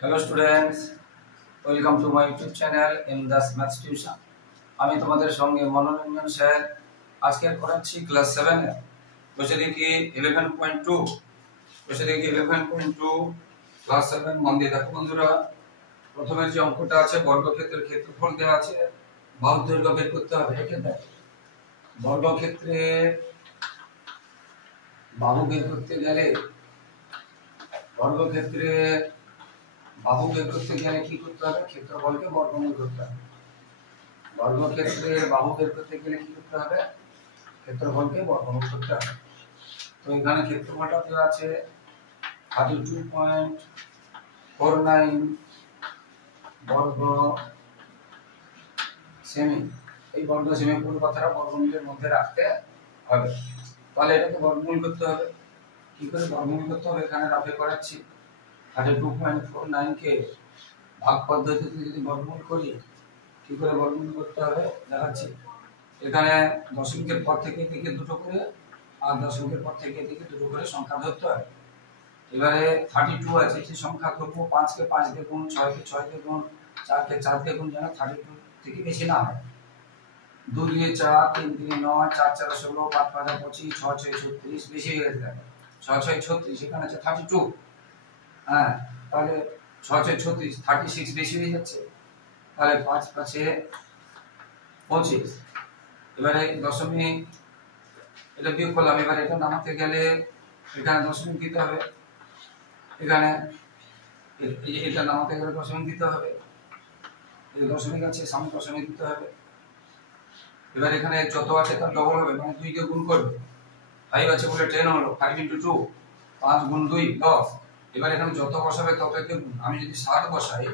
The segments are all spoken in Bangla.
Hello students, welcome to my YouTube channel Imdas maths tuition. আমি তোমাদের সঙ্গে মনোরঞ্জন স্যার। আজকে পড়াচ্ছি ক্লাস 7 এ বসে দেখি 11.2 ক্লাস 7 মন দিয়ে দেখো বন্ধুরা। প্রথমে যে অঙ্কটা আছে বর্গক্ষেত্রের ক্ষেত্রফল দেওয়া আছে, বাহুর দৈর্ঘ্য বের করতে হবে। এটা দেখ, বর্গক্ষেত্রে বাহু বের করতে গেলে কি করতে হবে? ক্ষেত্রফলকে বর্গমূল করতে হবে। বর্গক্ষেত্রের বাহু বের করতে গেলে কি করতে হবে? ক্ষেত্রফলকে বর্গমূল করতে হবে। তো এখানে ক্ষেত্রফলটা দেওয়া আছে 32.49 বর্গ সেমি। এই বর্গ সেমি পুরো কথাটা বর্গমূলের মধ্যে রাখতে হবে। তাহলে এটাকে বর্গমূল করতে হবে। কি করে বর্গমূল করতে হবে এখানে রাফে করাচ্ছি। 32.49 কে ভাগ পদ্ধতিতে যদি বর্গমূল করি, কি করে বর্গমূল করতে হবে দেখাচ্ছি। এখানে দশমিকের পর থেকে এদিকে দুটো করে, আর দশমিকের পর থেকে এদিকে দুটো করে সংখ্যা ধরতে হয়। এবারে 32 আছে, সেই সংখ্যা ধরবো 5 কে 5 দিয়ে গুণ, 6 কে 6 দিয়ে গুণ, 4 কে 4 দিয়ে গুণ, যেন 32 থেকে বেশি না হয়। 2 দিয়ে 4, 3 দিয়ে 9, 4 4 16, 5 5 25, 6 6 36, বেশি হয়ে গেছে। 6 6 36, এখানে আছে 32। হ্যাঁ, তাহলে 6 6 36, 36 বেশি হয়ে যাচ্ছে। তাহলে 5 5 25। এবারে দশমিক, এটা বিয়োগ করলাম। এবারে এটা নামাতে গেলে এখানে দশমিক দিতে হবে। এখানে এটা নামাতে গেলে দশমিক দিতে হবে। এই দশমিক আছে, সামনে দশমিক দিতে হবে। এবার এখানে যত আছে তার ডবল হবে, মানে 2 কে গুণ করবে। 5 আছে বলে 10 হলো, 5 × 2, 5 গুণ 2 10। এবার এখানে যত বসাবে ততকে গুণ। আমি যদি 7 বসাই,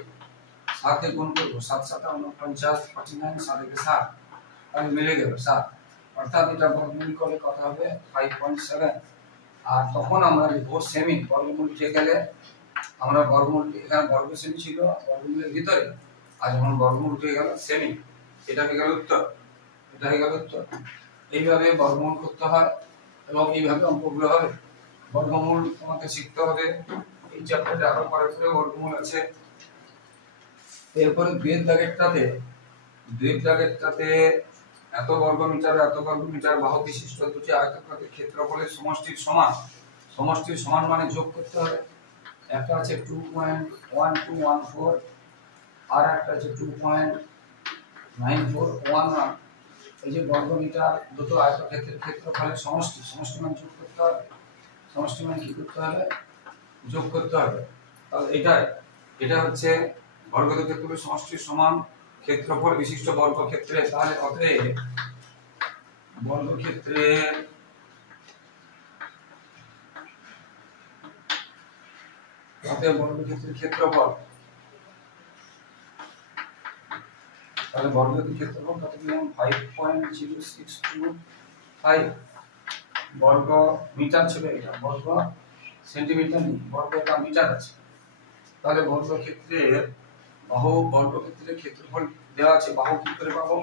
7 কে গুণ করব, 7 7 49, 49, 7 কে 7, তাহলে মিলে গেল 7। অর্থাৎ এটা বর্গমূল করে কত হবে? 5.7। আর তখন আমরা লিখবো সেমি। বর্গমূল উঠে গেলে আমরা বর্গমূল, এখানে বর্গ সেমি ছিল বর্গমূলের ভিতরে, আর যখন বর্গমূল উঠে গেল সেমি, এটা হয়ে গেল উত্তর। এইভাবে বর্গমূল করতে হয় এবং এইভাবে অঙ্কগুলো হবে। বর্গমূল তোমাকে শিখতে হবে। এই চ্যাপ্টারে আরো পরে বর্গমূল আছে। এরপরে দুয়ের দাগেরটাতে এত বর্গমিটার বাহু বিশিষ্ট দুটি আয়তক্ষেত্রের ক্ষেত্রফলের সমষ্টির সমান মানে যোগ করতে হবে। একটা আছে 2.1214, আর একটা আছে 2.9411। এই যে বর্গমিটার দুটো আয়তক্ষেত্রের ক্ষেত্রফলের সমষ্টি মানে যোগ করতে হবে। সমষ্টি মানে কি করতে হবে? যোগ করতে হবে। তাহলে এটা হচ্ছে বর্গক্ষেত্রের সমষ্টির সমান ক্ষেত্রফল বিশিষ্ট বর্গক্ষেত্রে। তাহলে অতএব বর্গক্ষেত্রের ক্ষেত্রফল, তাহলে বর্গক্ষেত্রের ক্ষেত্রফল কত পেলাম? 5.0625 বর্গ মিটার ছিল। এটা বর্গ সেন্টিমিটার নেই, বর্গ এটা মিটার আছে। তাহলে বর্গক্ষেত্রের ক্ষেত্রফল দেওয়া আছে। বাহু কি করে পাবো?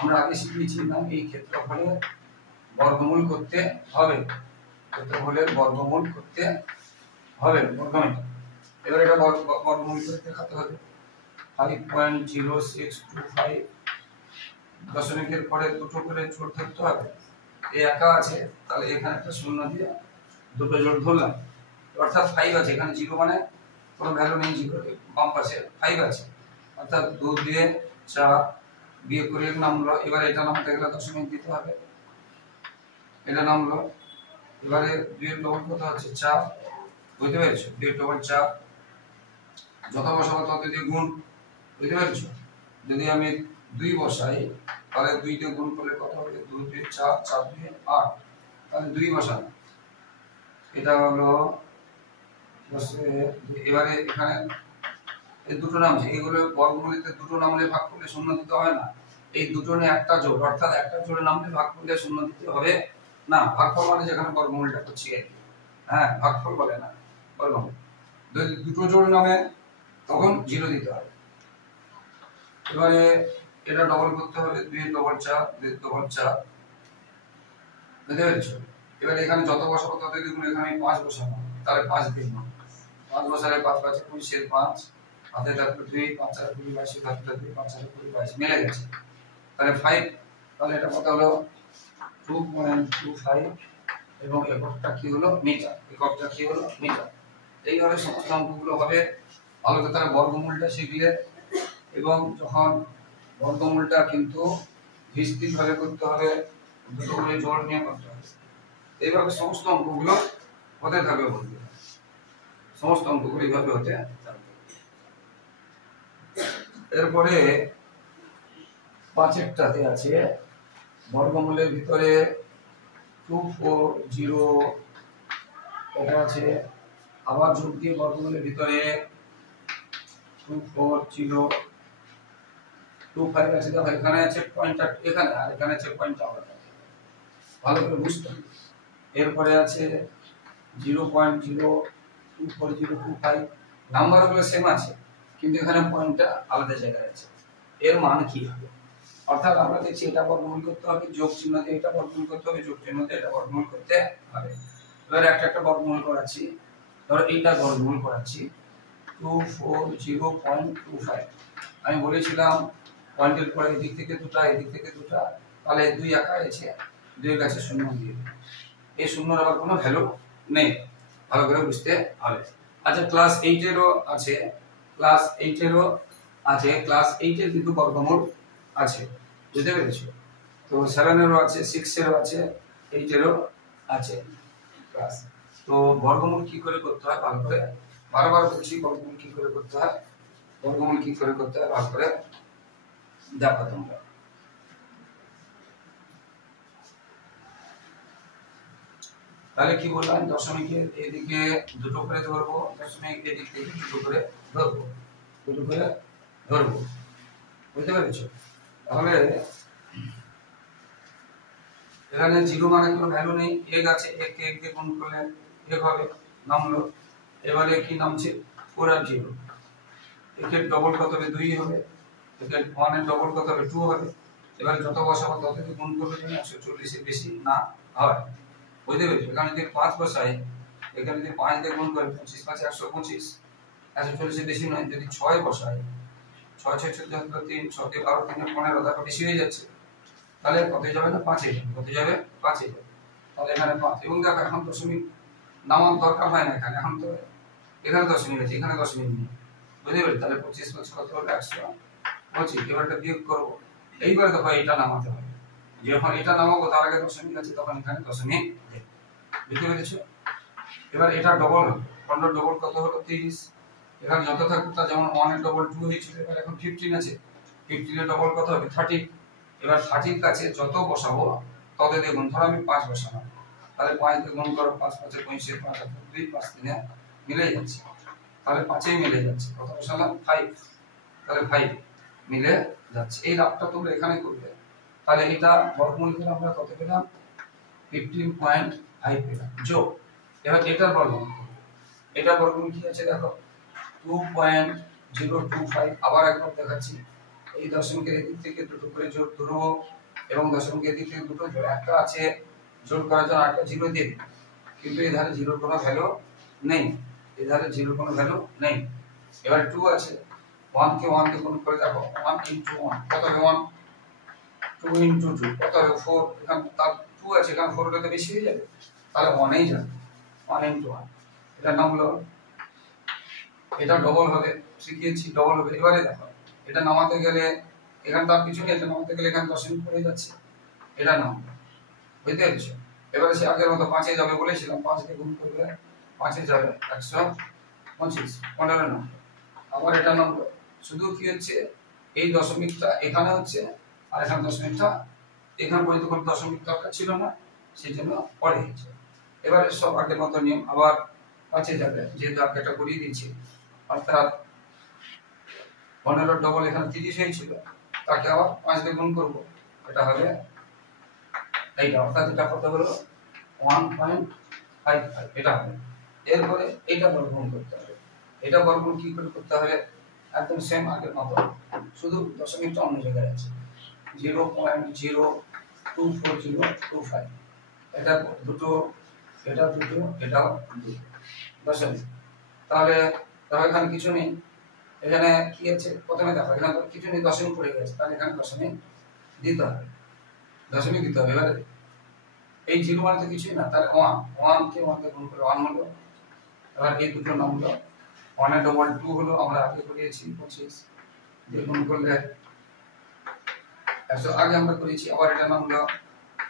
আমরা আগে শিখিয়েছি না, এই ক্ষেত্রফলের বর্গমূল করতে হবে। বর্গমিটার। এবার এটা বর্গমূল করে দেখাতে হবে। 5.0625 দশমিকের পরে দুটো করে জোড় ধরতে হবে। এই একা আছে, তাহলে এখানে একটা শূন্য দিয়ে দুটো জোড় ধরলাম। অর্থাৎ 5 আছে, এখানে 0 মানে কোনো ভ্যালু নেই, 0 বাম পাশে 5 আছে। অর্থাৎ 2 দিয়ে 4 বিয়োগ করে নামলো। এবার এটা নামতে গেলে দশমিক দিতে হবে। এটা নামলো। এবারে 2 এর ডবল কত হচ্ছে? 4। বুঝতে পেরেছো? 2 এর ডবল 4। যত বসাবো তত দিয়ে গুণ। বুঝতে পেরেছো? যদি আমি 2 বসাই, তাহলে 2 দিয়ে গুণ করলে কত হবে? 2 2 4, 4 2 8। তাহলে 2 বসানো। এটা হলো এবারে এখানে এই দুটো নামছে, এগুলো বর্গমূলেতে দুটো নামলে ভাগ করলে শূন্য দিতে হয় না। এই দুটো নিয়ে একটা জোড়, অর্থাৎ একটা জোড়ে নামলে ভাগ করলে শূন্য দিতে হবে না। ভাগফল মানে যেখানে বর্গমূলটা করছি আর কি। হ্যাঁ, ভাগফল বলে না, বর্গমূল। যদি দুটো জোড় নামে তখন 0 দিতে হবে। এবারে এটা ডবল করতে হবে। 2 এর ডবল 4, 2 এর ডবল 4। বুঝতে পেরেছো? এবারে এখানে যত বসাবো তত দ্বিগুণ। এখানে 5 বসাবো, তাহলে 5 দিয়ে গুণ। 5 বসালে 5 5 20 5 হাতে থাকবে 2 5 আর 2 22 থাকবে 2 5 আর 2 22 মিলে গেছে। তাহলে 5, তাহলে এটা কত হলো 2.25 এবং এককটা কি হলো মিটার, এককটা কি হলো মিটার। এইভাবে সমস্ত অঙ্কগুলো হবে। ভালো করে তাহলে বর্গমূলটা শিখলে, এবং যখন বর্গমূলটা কিন্তু ভিত্তিক ভাবে করতে হবে, দুটো করে জোড় নিয়ে করতে হবে। এইভাবে সমস্ত অঙ্কগুলো হতে থাকবে বন্ধু, সমস্ত অঙ্কগুলো এইভাবে হতে থাকবে। এরপরে 5টাতে আছে বর্গমূলের ভিতরে 240, এটা আছে আবার যোগ দিয়ে বর্গমূলের ভিতরে 24025 আছে। দেখো এখানে আছে পয়েন্টার এখানে, আর এখানে আছে পয়েন্টার, ভালো করে বুঝতে হবে। এরপরে আছে 0.02405, নাম্বারগুলো সেম আছে কিন্তু এখানে পয়েন্টটা আলাদা জায়গায় আছে। এর মান কি হবে? অর্থাৎ আমরা দেখছি এটা বর্গমূল করতে হবে, যোগ চিহ্ন দিয়ে এটা বর্গমূল করতে হবে, যোগ চিহ্ন দিয়ে এটা বর্গমূল করতে হবে। এবার একটা বর্গমূল করাচ্ছি, ধরো এইটা বর্গমূল করাচ্ছি 240.25। আমি বলেছিলাম পয়েন্টের পরে এদিক থেকে দুটো, এদিক থেকে দুটো, তাহলে 2 একা আছে, 2 এর কাছে 0 দিয়ে, এই শূন্যর আবার কোনো ভ্যালু নেই, ভালো করে বুঝতে হবে। আচ্ছা ক্লাস 8-এরও আছে, ক্লাস 8-এরও আছে, ক্লাস 8-এর কিন্তু বর্গমূল আছে, বুঝতে পেরেছো? তো 7-এরও আছে, 6-এরও আছে, 8-এরও আছে ক্লাস। তো বর্গমূল কি করে করতে হয় ভালো করে, বারবার বলছি বর্গমূল কি করে করতে হয়, বর্গমূল কি করে করতে হয় ভালো করে দেখো তোমরা। তাহলে কি বললাম, দশমিকের এদিকে দুটো করে ধরবো, দশমিক এদিক থেকে দুটো করে ধরবো, দুটো করে ধরবো, বুঝতে পেরেছো? তাহলে এখানে 0 মানে কোনো ভ্যালু নেই, এক আছে, এক কে এক দিয়ে গুণ করলে এক হবে, নামলো। এবারে কি নামছে 4 আর 0, একের ডবল কত হবে 2 হবে, একের 1 এর ডবল কত হবে 2 হবে। এবারে যত বসাবো তত দিয়ে গুণ করলে যেন 140 এর বেশি না হয়, বুঝতে পেরেছো? এখানে যদি 5 বসাই, এখানে যদি 5 দিয়ে গুণ করি 25 5 125, 140 এর বেশি নয়। যদি 6 বসাই, 6 6 14 3, 6 দিয়ে 12 3 15, দেখো বেশি হয়ে যাচ্ছে, তাহলে কত যাবে না 5 এ যাবে, কত যাবে 5 এ যাবে। তাহলে এখানে 5, এবং দেখো এখন দশমিক নামার দরকার হয় না, এখানে এখন তো এখানে দশমিক আছে, এখানে দশমিক নেই, বুঝতে পেরেছো? তাহলে 25 25 কত হলো 125। এবারটা বিয়োগ করব, এইবারে দেখো এটা নামাতে হবে, যখন এটা নামাবো তার আগে দশমিক আছে, তখন এখানে দশমিক দেব, বুঝতে পেরেছো? এবার এটা ডবল হবে, 15 ডবল কত হলো 30, এখানে যত থাকবে তা, যেমন 1 এর ডবল 2 হয়েছিল, এবার এখন 15 আছে, 15 এর ডবল কত হবে 30। এবার 30 এর কাছে যত বসাবো তত দিয়ে গুণ, ধরো আমি 5 বসালাম, তাহলে 5 দিয়ে গুণ করো, 5 5 25, 5 2 5 3 মিলে যাচ্ছে, তাহলে 5 এই মিলে যাচ্ছে, কত বসালাম 5, তাহলে 5 মিলে যাচ্ছে। এই লাভটা তোমরা এখানে করবে, তাহলে এটা বর্গমূল করে আমরা কত পেলাম 15.5 পেলাম যোগ। এবার এটার বর্গমূল, এটা বর্গমূল কি আছে দেখো 2.025, আবার একবার দেখাচ্ছি, এই দশমিকের এদিক থেকে দুটো করে যোগ ধরবো, এবং দশমিকের এদিক থেকে দুটো যোগ, একটা আছে যোগ করার জন্য একটা 0 দিয়ে দিই, কিন্তু এই ধারে 0 কোনো ভ্যালু নেই, এই ধারে 0 কোনো ভ্যালু নেই। এবার 2 আছে, 1 কে 1 দিয়ে গুণ করে দেখো, 1 into 1 কত হবে 1, 2 into 2 কত হবে 4, এখানে তার 2 আছে, এখানে 4 হলে তো বেশি হয়ে যাবে, তাহলে 1 এই যাবে, 1 into 1, এটা নামলো। এটা ডবল হবে, শিখিয়েছি ডবল হবে। এবারে দেখো এটা নামাতে গেলে এখানে তার কিছু নেই, এটা নামাতে গেলে এখানে দশমিক পড়ে যাচ্ছে, এটা নামবে, বুঝতে পেরেছো? এবারে সে আগের মতো 5 এ যাবে বলেছিলাম, 5 দিয়ে গুণ করলে 5 এ যাবে 125, 15 নাম, আবার এটা নামলো। শুধু কি হচ্ছে এই দশমিকটা এখানে হচ্ছে, আর এখানে দশমিকটা এখানে পর্যন্ত কোনো দশমিক দরকার ছিল না, সেই জন্য পরে হয়েছে। এবারে সব আগের মতো নিয়ম, আবার 5 এ যাবে, যেহেতু আগে এটা করিয়ে দিচ্ছি, অর্থাৎ 15 ডবল এখানে 30 হয়েছিল, তাকে আবার 5 দিয়ে গুণ করবো, এটা হবে এইটা, অর্থাৎ এটা কত হলো 1.55, এটা হবে। এরপরে এটা বর্গমূল করতে হবে, এটা বর্গমূল কি করে করতে হবে, একদম সেম আগের মতো, শুধু দশমিকটা অন্য জায়গায় আছে, 0.02405, এটা দুটো, এটা দুটো, এটাও দুটো, দশমিক তাহলে ধরো এখানে কিছু নেই, এখানে কি আছে প্রথমে দেখো এখানে কিছু নেই, দশমিক পড়ে গেছে, তাহলে এখানে দশমিক দিতে হবে, দশমিক দিতে হবে। এবারে এই জিরো মানে তো কিছুই না, তাহলে ওয়ান কে ওয়ান কে গুণ করে ওয়ান হলো। এবার এই দুটো নাম হলো ওয়ানের ডবল টু হলো, আমরা আগে করিয়েছি 25 দিয়ে গুণ করলে 100 আগে আমরা করেছি। আবার এটা নাম হলো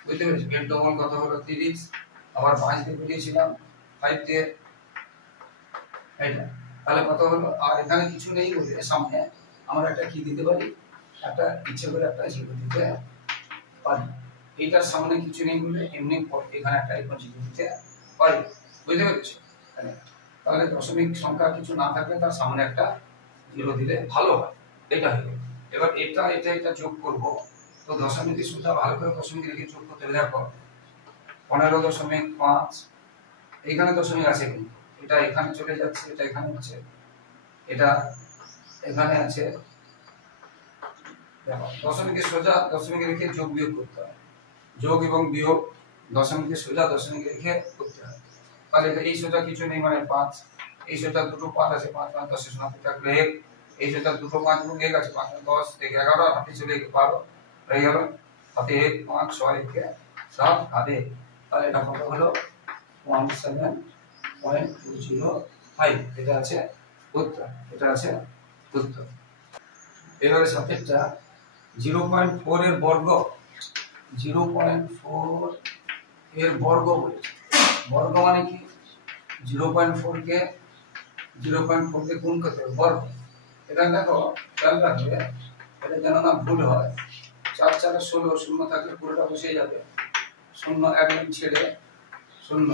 বুঝতে পেরেছি, এর ডবল কত হলো 30, আবার 5 দিয়ে করিয়েছিলাম 5 দিয়ে এইটা, তাহলে কত হলো। আর এখানে কিছু নেই বলে সামনে আমরা একটা কি দিতে পারি, একটা ইচ্ছে করে একটা জিরো দিতে পারি। এইটার সামনে কিছু নেই বলে এমনি এখানে একটা এখন জিরো দিতে পারি, বুঝতে পেরেছো। তাহলে দশমিক সংখ্যা কিছু না থাকলে তার সামনে একটা জিরো দিলে ভালো হয়, এটা হলো। এবার এটা যোগ করব, তো দশমিক সুদ্ধা ভালো করে দশমিক রেখে যোগ করতে দেখো 15.5, এইখানে দশমিক আছে কিন্তু এটা এখানে চলে যাচ্ছে, এটা এখানে আছে, এটা এখানে আছে। দেখো দশমিকের সোজা দশমিক রেখে যোগ বিয়োগ করতে হয়, যোগ এবং বিয়োগ দশমিকের সোজা দশমিক রেখে করতে হয়। তাহলে এই সোজা কিছু নেই মানে 5, এই সোজা দুটো 5 আছে, 5 5 10 শূন্য থাকলে 1, এই সোজা দুটো 5 এবং 1 আছে, 5 10 11 হাতে চলে 12 হয়ে গেল, হাতে 1 5 6 7 হাতে, তাহলে এটা কত হলো 17.205, এটা আছে উত্তর, এটা আছে উত্তর। এবারে সাবজেক্টটা 0.4 এর বর্গ, 0.4 এর বর্গ বলেছে। বর্গ মানে কি 0.4 কে 0.4 কে গুণ করতে হবে বর্গ। এটা দেখো খেয়াল রাখবে, এটা যেন না ভুল হয়। 4 4 16 শূন্য থাকলে পুরোটা বসে যাবে, শূন্য এক লাইন ছেড়ে শূন্য।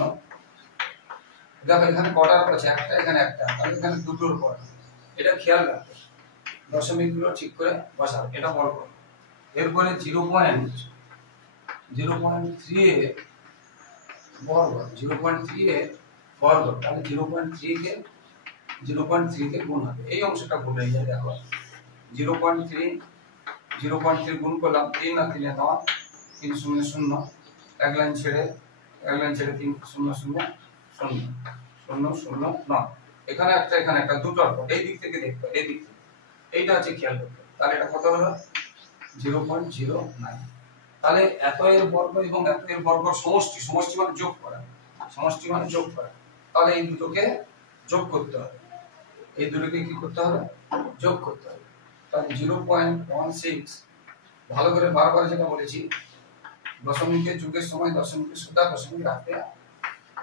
দেখো এখানে কটার আছে, একটা এখানে একটা, তাহলে এখানে দুটোর পর, এটা খেয়াল রাখবে, দশমিক গুলো ঠিক করে বসাবে। এটা বর্গ। এরপরে 0.3 এ বর্গ, 0.3 এ বর্গ, তাহলে 0.3 কে গুণ হবে। এই অংশটা ভুল হয়ে যায়, দেখো 0.3 গুণ করলাম 3 আর 3 9, 3 0 0, এক লাইন ছেড়ে 3 0 0 0 0 0 9, এখানে একটা দুটোর পর, এই দিক থেকে দেখতে এই দিক থেকে, এইটা আছে খেয়াল করতে। তাহলে এটা কত হলো 0.09। তাহলে এত এর বর্গ এবং এত এর বর্গ সমষ্টি, সমষ্টি মানে যোগ করা, সমষ্টি মানে যোগ করা। তাহলে এই দুটোকে যোগ করতে হবে, এই দুটোকে কি করতে হবে, যোগ করতে হবে। তাহলে 0.16, ভালো করে বারবার যেটা বলেছি, দশমিকের যুগের সময় দশমিকের সোজা দশমিক রাখতে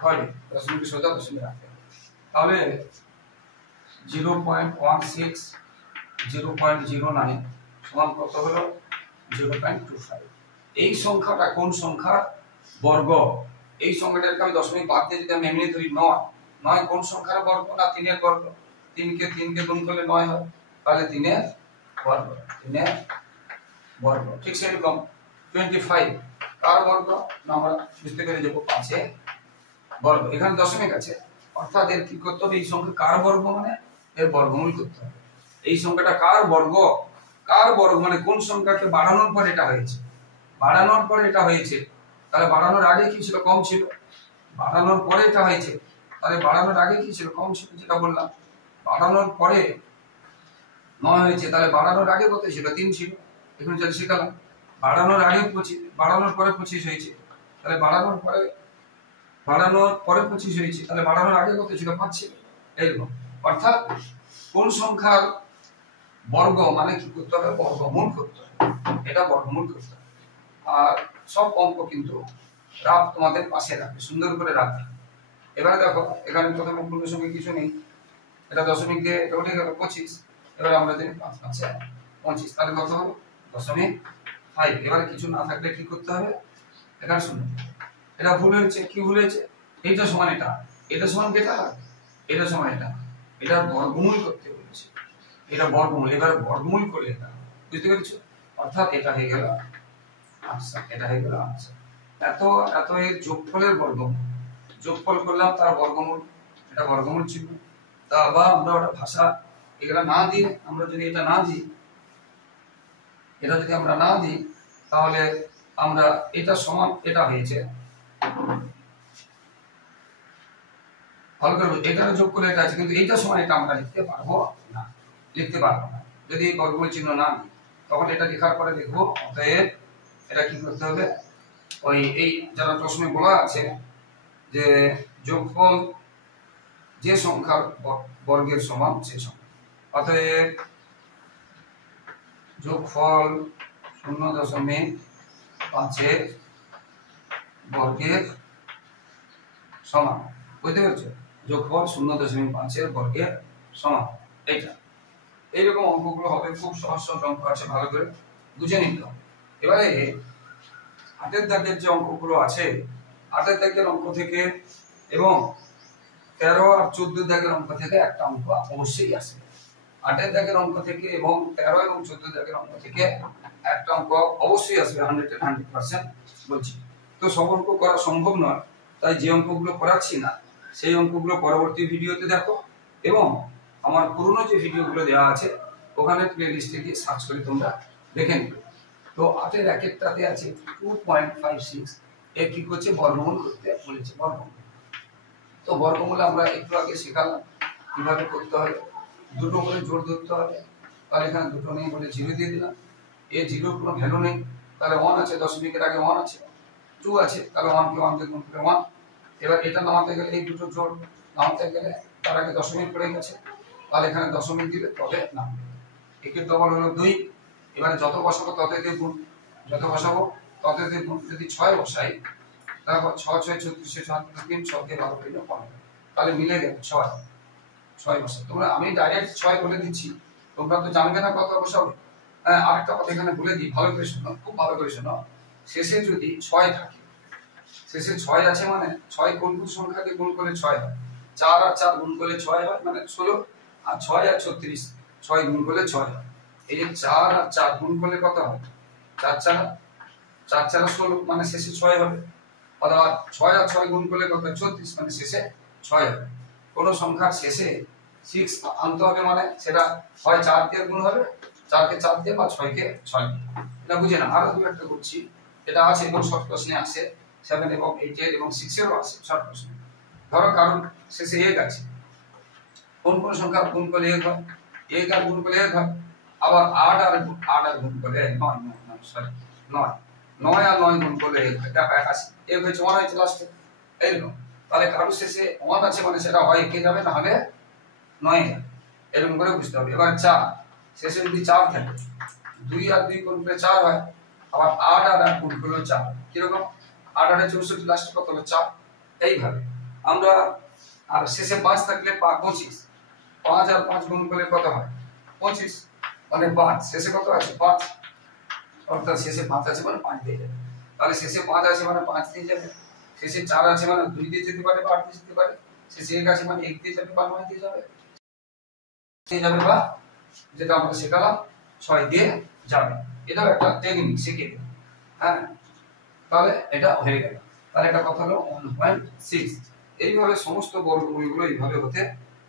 হয়, দশমিকের সোজা দশমিক রাখতে হয়। তাহলে 0.16 0.09 সমান কত হলো 0.25। এই সংখ্যাটা কোন সংখ্যার বর্গ, এই সংখ্যাটাকে আমি দশমিক বাদ দিয়ে যদি আমি এমনি ধরি 9 কোন সংখ্যার বর্গ না 3 এর বর্গ, 3 কে গুণ করলে 9 হয়, তাহলে 3 এর বর্গ, 3 এর বর্গ। ঠিক সেরকম 25 কার বর্গ না আমরা বুঝতে পেরে যাব 5 এর বর্গ। এখানে দশমিক আছে, অর্থাৎ এর কি করতে হবে, এই সংখ্যা কার বর্গ মানে এর বর্গমূল করতে হবে। এই সংখ্যাটা কার বর্গ, কার বর্গ মানে কোন সংখ্যাকে বাড়ানোর পর এটা হয়েছে, বাড়ানোর পরে এটা হয়েছে, তাহলে বাড়ানোর আগে কি ছিল, কম ছিল, বাড়ানোর পরে এটা হয়েছে, তাহলে বাড়ানোর আগে কি ছিল, কম ছিল, যেটা বললাম। বাড়ানোর পরে 9 হয়েছে, তাহলে বাড়ানোর আগে কত ছিল, 3 ছিল, এখন যা শিখালাম। বাড়ানোর আগে 25, বাড়ানোর পরে 25 হয়েছে, তাহলে বাড়ানোর পরে 25 হয়েছে, তাহলে বাড়ানোর আগে কত ছিল, 5 ছিল, এরকম। অর্থাৎ কোন সংখ্যার বর্গ মানে কি করতে হবে, বর্গমূল করতে হবে, এটা বর্গমূল করতে হবে। আর সব অঙ্ক কিন্তু রাত তোমাদের পাশে রাখবে, সুন্দর করে রাখবে। এবারে দেখো এখানে প্রথমে পূর্ণ সংখ্যা কিছু নেই, এটা দশমিক দিয়ে এটা উঠে গেল 25। এবারে আমরা জানি 5 5 25, তাহলে কত হলো 0.5। এবারে কিছু না থাকলে কি করতে হবে, এখানে শুনুন, এটা ভুল হয়েছে, কি ভুল হয়েছে, এইটা সমান এটা, এটা সমান এটা, এটা সমান এটা, এটা বর্গমূল করতে বলেছে, এটা বর্গমূল। এবারে বর্গমূল করে এটা, বুঝতে পেরেছো, অর্থাৎ এটা হয়ে গেল আনসার, এটা হয়ে গেল আনসার। এত এর যোগফলের বর্গমূল, যোগফল করলাম তার বর্গমূল, এটা বর্গমূল ছিল। তা আবার আমরা ওটা ভাষা এগুলা না দিয়ে, আমরা যদি এটা না দিই, এটা যদি আমরা না দিই, তাহলে আমরা এটা সমান এটা হয়েছে, ভালো করে এটা যোগ করলে এটা আছে, কিন্তু এইটা সময় এটা আমরা লিখতে পারবো না, যদি বর্গমূল চিহ্ন না দিই, তখন এটা লেখার পরে দেখবো অতএব এটা কি করতে হবে, ওই এই যারা প্রশ্নে বলা আছে যে যোগফল যে সংখ্যার বর্গের সমান সে সংখ্যা, অতএব যোগফল 0.5 বর্গের সমান, বুঝতে পেরেছো? যোগফল 0.5 বর্গের সমান, এইটা এইরকম অঙ্কগুলো হবে, খুব সহজ সহজ অঙ্ক আছে, ভালো করে বুঝে নিতে হবে। এবারে 8 দাগের যে অঙ্কগুলো আছে, 8 দাগের অঙ্ক থেকে এবং 13 আর 14 দাগের অঙ্ক থেকে একটা অঙ্ক অবশ্যই আসবে। 8 দাগের অঙ্ক থেকে এবং 13 এবং 14 দাগের অঙ্ক থেকে একটা অঙ্ক অবশ্যই আসবে, 100% বলছি। তো সব অঙ্ক করা সম্ভব নয়, তাই যে অঙ্কগুলো করাচ্ছি না সেই অঙ্কগুলো পরবর্তী ভিডিওতে দেখো, এবং আমার পুরনো যে ভিডিওগুলো দেওয়া আছে ওখানে প্লেলিস্টে গিয়ে সার্চ করে তোমরা দেখে নিবে। তো 8 এর একটাতে আছে 2.56, এর কি করছে, বর্গমূল করতে বলেছে, বর্গমূল। তো বর্গমূল আমরা একটু আগে শেখালাম কিভাবে করতে হয়, দুটো করে জোড় ধরতে হবে, তাহলে এখানে দুটো নেই বলে 0 দিয়ে দিলাম, এর 0 কোনো ভ্যালু নেই, তাহলে 1 আছে, দশমিকের আগে 1 আছে, 2 আছে, তাহলে 1 কে 1 দিয়ে গুণ করে 1। এবার এটা নামাতে গেলে এই দুটো জোড় নামাতে গেলে তার আগে দশমিক পড়ে গেছে, তাহলে এখানে দশমিক দিলে তবে নামবে। একের ডবল হলো 2, এবারে যত বসাবো তত দিয়ে গুণ, যত বসাবো তত দিয়ে গুণ, যদি 6 বসাই তারপর 6 6 36 7 3 6 দিয়ে 12 করে 15, তাহলে মিলে গেল 6 বসে। তোমরা আমি ডাইরেক্ট 6 বলে দিচ্ছি, তোমরা তো জানবে না কত বসাবে। আরেকটা কথা এখানে বলে দিই, ভালো করে শোনো, খুব ভালো করে শোনো, শেষে যদি 6 থাকে, শেষে 6 আছে মানে 6 কোন কোন সংখ্যাকে গুণ করলে 6 হয়, 4 আর 4 গুণ করলে 6 হয়, মানে 16, আর 6 আর 36 6 গুণ করলে 6 হয়। এই যে 4 আর 4 গুণ করলে কত হয়, 4 4 16, মানে শেষে 6 হবে। অথবা 6 আর 6 গুণ করলে কত হয়, 36, মানে শেষে 6 হবে। কোন সংখ্যার শেষে 6 আনতে হবে, মানে সেটা হয় 4 দিয়ে গুণ হবে, 4 কে 4 দিয়ে বা 6 কে 6 দিয়ে। এটা বুঝে না, আরো দু একটা করছি, এটা আছে এবং শর্ট প্রশ্নে আসে, 7 এবং 8 এর এবং 6 এরও আছে শর্ট প্রশ্নে। ধরো কারণ শেষে 1 আছে, কোন কোন সংখ্যা গুণ করলে 1 হয়, 1 আর গুণ করলে 1 হয়, আবার 8 আর গুণ করলে 9 আর 9 গুণ করলে 1 হয়, দেখো 81, 1 হয়েছে 1 হয়েছে লাস্টে, এইরকম। তাহলে কারণ শেষে 1 আছে মানে সেটা হয় 1 যাবে, না হলে 9 যাবে, এরকম করে বুঝতে হবে। এবার 4, শেষে যদি 4 থাকে, 2 আর 2 গুণ করলে 4 হয়, আবার 8 আর 8 গুণ করলে 4, কিরকম, 8 আর 64, লাস্টে কত হলো 4, এইভাবে আমরা। আর শেষে 5 থাকলে 25, 5 আর 5 গুণ করলে কত হয় 25, মানে 5, শেষে কত আছে 5, অর্থাৎ শেষে 5 আছে মানে 5 দিয়ে যাবে, তাহলে শেষে 5 আছে মানে 5 দিয়ে যাবে, শেষে 4 আছে মানে 2 দিয়ে যেতে পারে বা 8 দিয়ে যেতে পারে, শেষে 1 আছে মানে 1 দিয়ে যাবে বা 9 দিয়ে যাবে, বা যেটা আমরা শেখালাম 6 দিয়ে যাবে। এটাও একটা টেকনিক শিখিয়ে দিই, হ্যাঁ। তাহলে এটা হয়ে গেল, তাহলে এটা কত হলো 1.6। এইভাবে সমস্ত বর্গমূলগুলো এইভাবে হতে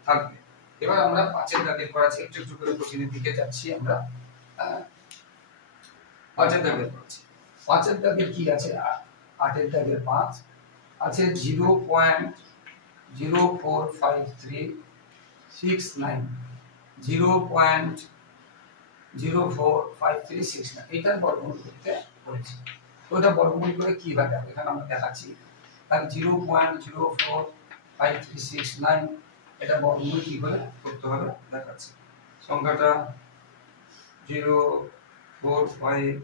থাকবে। এবার আমরা 5 দাগের করাচ্ছি, একটু একটু করে কোশ্চেনের দিকে যাচ্ছি আমরা। 5 দাগের করাচ্ছি। 5 দাগের কি আছে, 8 দাগের 5 আছে 0.045369, 0.045369, এটার বর্গমূল করতে বলেছি। ওটা বর্গমূল করে কি হবে এখানে আমরা দেখাচ্ছি, তাহলে 0.045369 এটা বর্গমূল কি করে করতে হবে দেখাচ্ছি। সংখ্যাটা 0.45,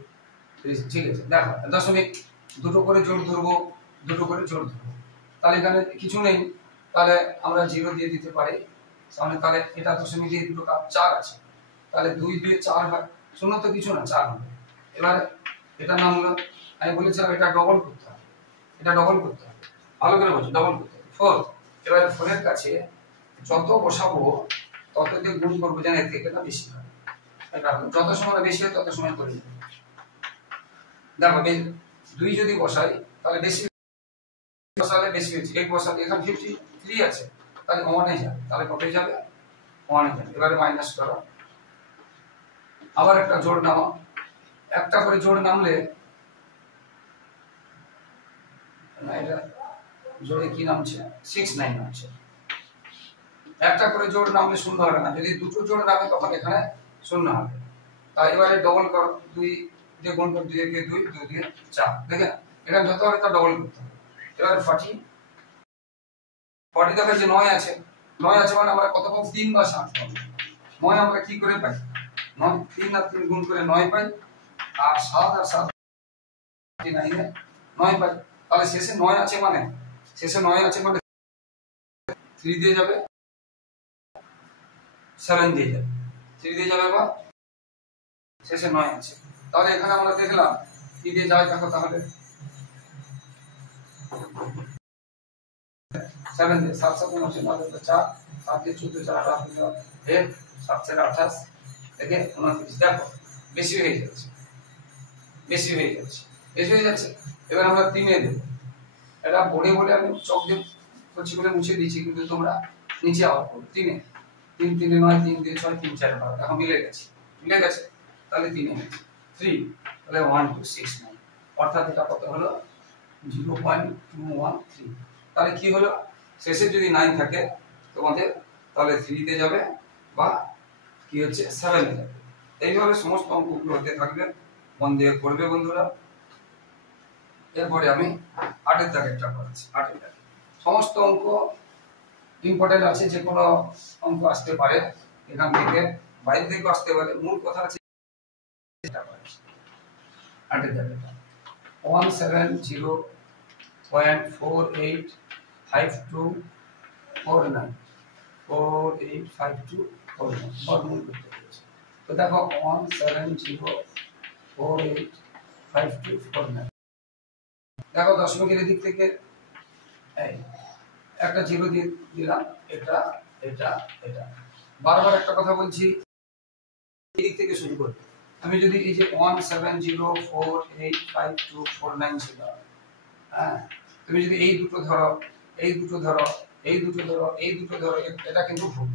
ঠিক আছে। দেখো দশমিক দুটো করে জোড় ধরবো, দুটো করে জোড় ধরবো, তাহলে এখানে কিছু নেই, তাহলে আমরা 0 দিয়ে দিতে পারি সামনে, তাহলে এটা দশমিক দিয়ে দুটো 4 আছে, তাহলে 2 2 4 হয়, শূন্য তো কিছু না 4 হবে। এবার এটা নাম হলো, আমি বলেছিলাম এটা ডবল করতে হবে, এটা ডবল করতে হবে, ভালো করে বলছি, ডবল করতে হবে 4। এবার 4 এর কাছে যত বসাবো তত দিয়ে গুণ করবো, যেন এর থেকে বেশি হয়, এটা যত সময় বেশি হয় তত সময় করে নেব। দেখো 2 যদি বসাই তাহলে বেশি বসালে বেশি হচ্ছে, 1 বসালে এখানে 53 আছে, তাহলে 1 এ যাবে, তাহলে কত যাবে 1 এ যাবে। এবারে মাইনাস করো, আবার একটা জোড় নাও, একটা করে জোড় নামলে না, এটা জোড়ে কি নামছে 69 নামছে, একটা করে জোড় নামলে শূন্য হবে না, যদি দুটো জোড় নামে তখন এখানে শূন্য হবে। তাই এবারে ডবল করো, 2 দিয়ে গুণ করো, 2 দিয়ে 2, 2 দিয়ে 4, দেখেন এখানে যত হবে তা ডবল করতে হবে। এবারে 40 দেখো যে 9 আছে, 9 আছে মানে আমরা কত পাবো? 3 বা 7 পাবো। 9 আমরা কি করে পাই? 9 3 আর 3 গুণ করে 9 পাই, আর 7 আর 7 9 পাই। তাহলে শেষে 9 আছে মানে 3 দিয়ে যাবে, 7 দিয়ে যাবে, 3 দিয়ে যাবে বা শেষে 9 আছে। তাহলে এখানে আমরা দেখলাম কি দিয়ে যায়, দেখো তাহলে 7 দিয়ে 7 7 9 4 7 দিয়ে 14 4 8 1 7 4 28 দেখে 29, দেখো বেশি হয়ে যাচ্ছে, বেশি হয়ে যাচ্ছে। এবার আমরা 3 এ দেব, এটা পড়ে বলে আমি চক দিয়ে করছি বলে মুছে দিয়েছি, কিন্তু তোমরা নিচে আবার করো। 3 এ 3 3 এ 9 3 দিয়ে 6 3 4 12, এখন মিলে গেছে তাহলে 3 এ 3, তাহলে 1 2 6 9, অর্থাৎ এটা কত হলো? 0.213। তাহলে কি হলো? শেষে যদি 9 থাকে তোমাদের, তাহলে 3 তে যাবে বা কি হচ্ছে 7 এ যাবে। এইভাবে সমস্ত অঙ্কগুলো হতে থাকবে, মন দিয়ে করবে বন্ধুরা। এরপরে আমি 8 এর দাগেরটা করাচ্ছি। 8 এর দাগে সমস্ত অঙ্ক ইম্পর্টেন্ট আছে, যে কোনো অঙ্ক আসতে পারে, এখান থেকে বাইরে থেকে আসতে পারে, মূল কথা আছে এটা করাচ্ছি। 8 এর দাগেরটা 170.485249 485249 বর্গমূল করতে হয়েছে। তো দেখো 170.485249, দেখো দশমিকের দিক থেকে একটা 0 দিয়ে দিলাম, এটা এটা এটা। বারবার একটা কথা বলছি, এই দিক থেকে শুরু করি। আমি যদি এই যে 170.485249 ছিল, হ্যাঁ, তুমি যদি এই দুটো ধরো, এই দুটো ধরো, এই দুটো ধরো, এই দুটো ধরো, এটা কিন্তু ভুল,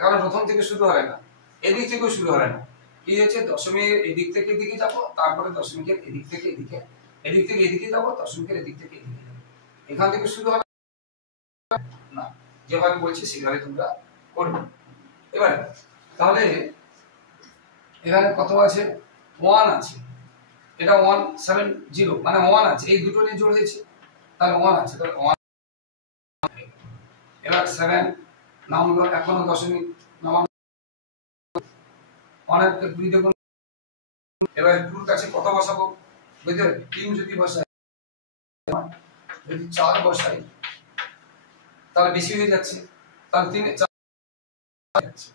কারণ প্রথম থেকে শুরু হয় না, এদিক থেকেও শুরু হয় না। কি হচ্ছে? দশমিক এদিক থেকে এদিকে যাবো, তারপরে দশমিকের এদিক থেকে এদিকে, এদিক থেকে এদিকে যাবো, দশমিকের এদিক থেকে এদিকে যাবো, এখান থেকে শুরু হবে না। যেভাবে বলছি সেভাবে তোমরা করবে। এবারে তাহলে এখানে কত আছে? 1 আছে, এটা 170 মানে 1 আছে, এই দুটো নিয়ে জোড় দিয়েছি, তাহলে 1 আছে, তাহলে 1। এবার 7 নামলো, এখনো দশমিক নামানো, 1 এর 2 দিয়ে গুণ। এবার 2 এর কাছে কত বসাবো? বুঝলে 3 যদি বসাই, যদি 4 বসাই তাহলে বেশি হয়ে যাচ্ছে, তাহলে 3 এ 4 যাচ্ছে,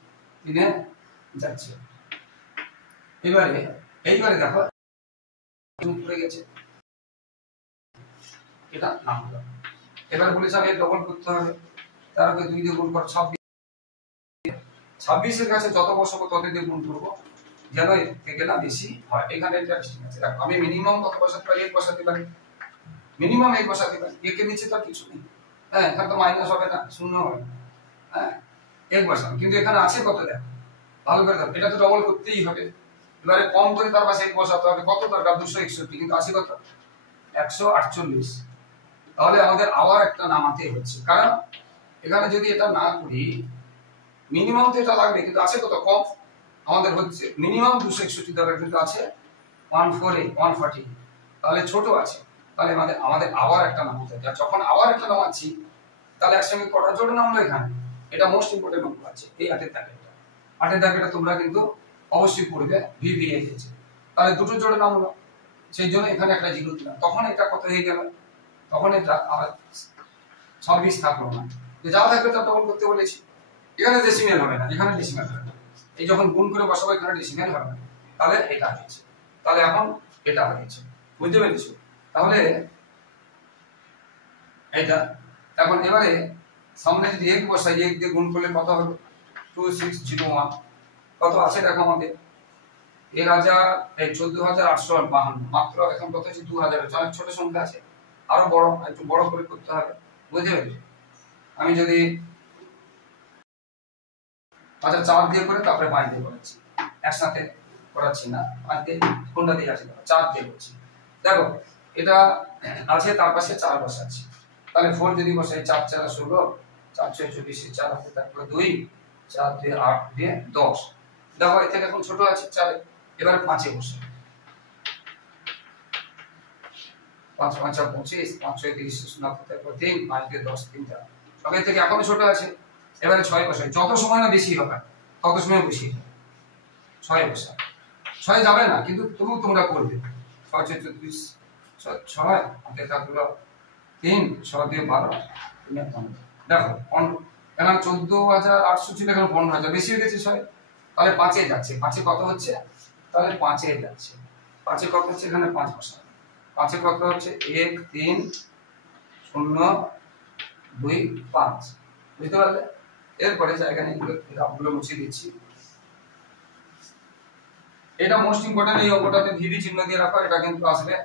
3 এ যাচ্ছে। এইবারে দেখো পড়ে গেছে, এটা নামলো। এবার বলেছে আমি ডবল করতে হবে, তারপরে 2 দিয়ে গুণ কর 26, 26 এর কাছে যত বসাবো তত দিয়ে গুণ করবো, যেন এর থেকে না বেশি হয়। এখানে এটা ঠিক আছে, দেখো আমি মিনিমাম কত বসাতে পারি? 1 বসাতে পারি, মিনিমাম 1 বসাতে পারি, এর নিচে তো কিছু নেই। হ্যাঁ, এখানে তো মাইনাস হবে না, শূন্য হবে না। হ্যাঁ, 1 বসালাম, কিন্তু এখানে আছে কত? দেখো ভালো করে দেখো, এটা তো ডবল করতেই হবে। এবারে কম করে তার পাশে 1 বসাতে হবে, কত দরকার? 261, কিন্তু আছে কত? 148। তাহলে আমাদের আবার একটা নামাতে হচ্ছে, কারণ এখানে যদি এটা না করি, মিনিমাম তো এটা লাগবে, কিন্তু আছে কত? কম। আমাদের হচ্ছে মিনিমাম 261 দরকার, কিন্তু আছে 140। তাহলে ছোট আছে, তাহলে আমাদের আবার একটা নামাতে হবে। যখন আবার একটা নামাচ্ছি, তাহলে একসঙ্গে কটা জোড় নামলো এখানে? এটা মোস্ট ইম্পর্টেন্ট অঙ্ক আছে, এই 8 এর দাগেরটা। 8 এর দাগেরটা তোমরা কিন্তু অবশ্যই পড়বে, ভিভিএ এসেছে। তাহলে দুটো জোড় নামলো, সেই জন্য এখানে একটা 0 দিলাম, তখন এটা কত হয়ে গেল? তখন এটা আর 26 থাকলো না, যা থাকবে তা ডবল করতে বলেছি। এখানে ডেসিমেল হবে না, এখানে ডেসিমেল হবে না, এই যখন গুণ করে বসাবো এখানে ডেসিমেল হবে না, তাহলে এটা হয়েছে। তাহলে এখন এটা হয়েছে, বুঝতে পেরেছো? তাহলে এটা এখন এবারে সামনে যদি 1 বসাই, 1 দিয়ে গুণ করলে কত হবে? 2601। কত আছে দেখো আমাদের? 14,852, মাত্র এখন কত আছে? 2000। অনেক ছোট সংখ্যা আছে, আরো বড়, একটু বড় করে করতে হবে, বুঝতে পেরেছো? আমি যদি আচ্ছা 4 দিয়ে করে তারপরে 5 দিয়ে করাচ্ছি, একসাথে করাচ্ছি না, 5 দিয়ে কোনটা দিয়ে আছে? 4 দিয়ে করছি। দেখো এটা আছে, তার পাশে 4 বসাচ্ছি, তাহলে 4 যদি বসাই, 4 4 16, 4 6 24, 4 হাতে থাকলো 2, 4 2 8 2 10। দেখো এ থেকে এখন ছোট আছে 4, এবারে 5 এ বসে 5 5 25, 5 6 30, 0 হাতে থাকলো 3, 5 2 10 3টা। তবে এর থেকে এখনো ছোট আছে, এবারে 6 বসে। যত সময় না বেশি হবে তত সময় বেশি 6 বসে। 6 যাবে না কিন্তু তবু তোমরা করবে। 6 6 24, 6 হাতে থাকলো 3, 6 2 12, 3 15। দেখো এখানে 14,800 ছিল, এখানে 15,000 বেশি হয়ে গেছে 6, তাহলে 5 এ যাচ্ছে। 5 এ কত হচ্ছে? তাহলে 5 এ যাচ্ছে। 5 এ কত হচ্ছে? এখানে 5 বসা। 5 এ কত হচ্ছে? 1 3 0 2 5। বুঝতে পারলে? এরপরে জায়গা নিয়ে গ্রাফগুলো মুছে দিচ্ছি। এটা মোস্ট ইম্পর্টেন্ট, এই অঙ্কটাতে ভিভি চিহ্ন দিয়ে রাখো, এটা কিন্তু আসবে।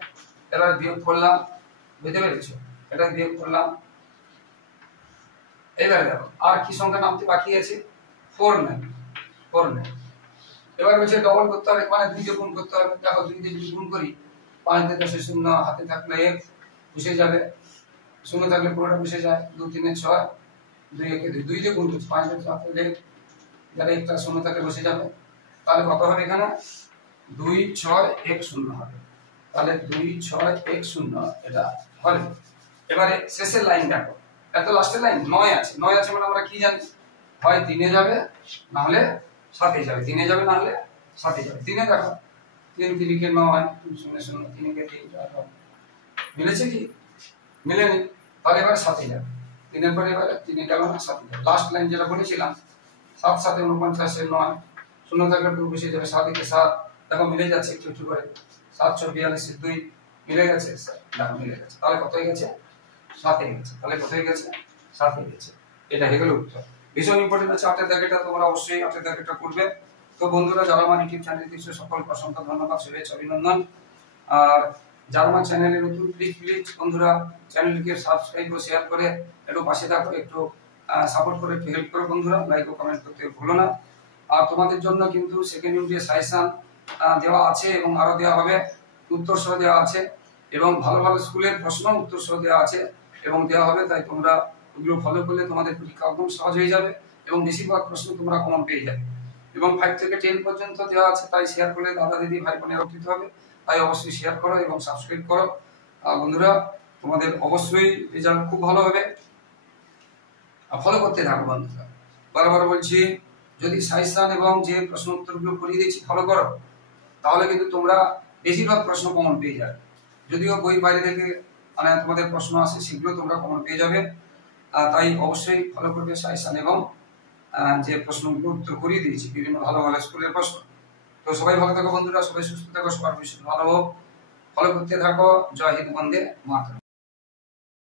এবার বিয়োগ করলাম, বুঝতে পেরেছো? এটা বিয়োগ করলাম। এবারে দেখো আর কি সংখ্যা নামতে বাকি আছে? 4 9। এবার বলছে ডবল করতে হবে, মানে 2 দিয়ে গুণ করতে হবে। দেখো 2 দিয়ে যদি গুণ করি, 5 দিয়ে 10 0, হাতে থাকলে 1 বসে যাবে, 0 থাকলে পুরোটা বসে যায়। 2 3 6, 2 1 2, 2 দিয়ে গুণ করছি, 5 দিয়ে থাকলে 1, যারা একটা 0 থাকলে বসে যাবে। তাহলে কত হবে এখানে? 2 6 1 0 হবে। তাহলে 2 6 1 0 এটা হবে। এবারে শেষের লাইন দেখো, এত লাস্টের লাইন 9 আছে। 9 আছে মানে আমরা কি জানি? হয় 3 এ যাবে, না হলে 7 এ যাবে। 3 এ যাবে, না হলে 7 এ যাবে। 3 এ দেখো 3 3 কে 9, 0 0 3 কে 3 4, মিলেছে কি? মিলেনি। তাহলে এবার 7 এ যাবে। 3 এর পরে এবারে 3 এ গেল না, 7 এ যাবে। লাস্ট লাইন যেটা বলেছিলাম 7 7 49 এর 9, 0 থাকলে 2 বসে যাবে, 7 এ 7। দেখো মিলে যাচ্ছে একটু একটু করে। 7 6 42 এর 2 মিলে গেছে, দেখো মিলে গেছে। তাহলে কত হয়ে গেছে? 7 হয়ে গেছে। তাহলে কত হয়ে গেছে? 7 হয়ে গেছে। এটা হয়ে গেল উত্তর। ভীষণ ইম্পর্টেন্ট আছে 8 এর দাগেটা, তোমরা অবশ্যই 8 এর দাগেটা করবে। তো বন্ধুরা, যারা আমার ইউটিউব চ্যানেল দেখছো সকলকে অসংখ্য ধন্যবাদ, শুভেচ্ছা, অভিনন্দন। আর যারা আমার চ্যানেলে নতুন, প্লিজ বন্ধুরা চ্যানেলটিকে সাবস্ক্রাইব ও শেয়ার করে একটু পাশে থাকো, একটু সাপোর্ট করে, একটু হেল্প করো বন্ধুরা। লাইক ও কমেন্ট করতে ভুলো না। আর তোমাদের জন্য কিন্তু সেকেন্ড ইউনিটের সাজেশন দেওয়া আছে এবং আরো দেওয়া হবে, উত্তর সহ দেওয়া আছে, এবং ভালো ভালো স্কুলের প্রশ্ন উত্তর সহ দেওয়া আছে এবং দেওয়া হবে। তাই তোমরা ওগুলো ফলো করলে তোমাদের পরীক্ষা একদম সহজ হয়ে যাবে এবং বেশিরভাগ প্রশ্ন তোমরা কমন পেয়ে যাবে। এবং 5 থেকে 10 পর্যন্ত দেওয়া আছে, তাই শেয়ার করলে দাদা দিদি ভাই বোনের উপকৃত হবে। তাই অবশ্যই শেয়ার করো এবং সাবস্ক্রাইব করো। বন্ধুরা, তোমাদের অবশ্যই রেজাল্ট খুব ভালো হবে। ফলো করতে থাকো বন্ধুরা। বারবার বলছি, যদি সাজেশন এবং যে প্রশ্ন উত্তরগুলো করিয়ে দিয়েছি ফলো করো, তাহলে কিন্তু তোমরা বেশিরভাগ প্রশ্ন কমন পেয়ে যাবে। যদিও বই বাইরে থেকে মানে তোমাদের প্রশ্ন আসে, সেগুলো তোমরা কমন পেয়ে যাবে। তাই অবশ্যই ফলো করবে সাজেশন এবং যে প্রশ্নগুলো উত্তর করিয়ে দিয়েছি বিভিন্ন ভালো ভালো স্কুলের প্রশ্ন। তো সবাই ভালো থাকো বন্ধুরা, সবাই সুস্থ থাকো, সবার ভবিষ্যৎ ভালো হোক। ফলো করতে থাকো। জয় হিন্দ, বন্দে মাতরম।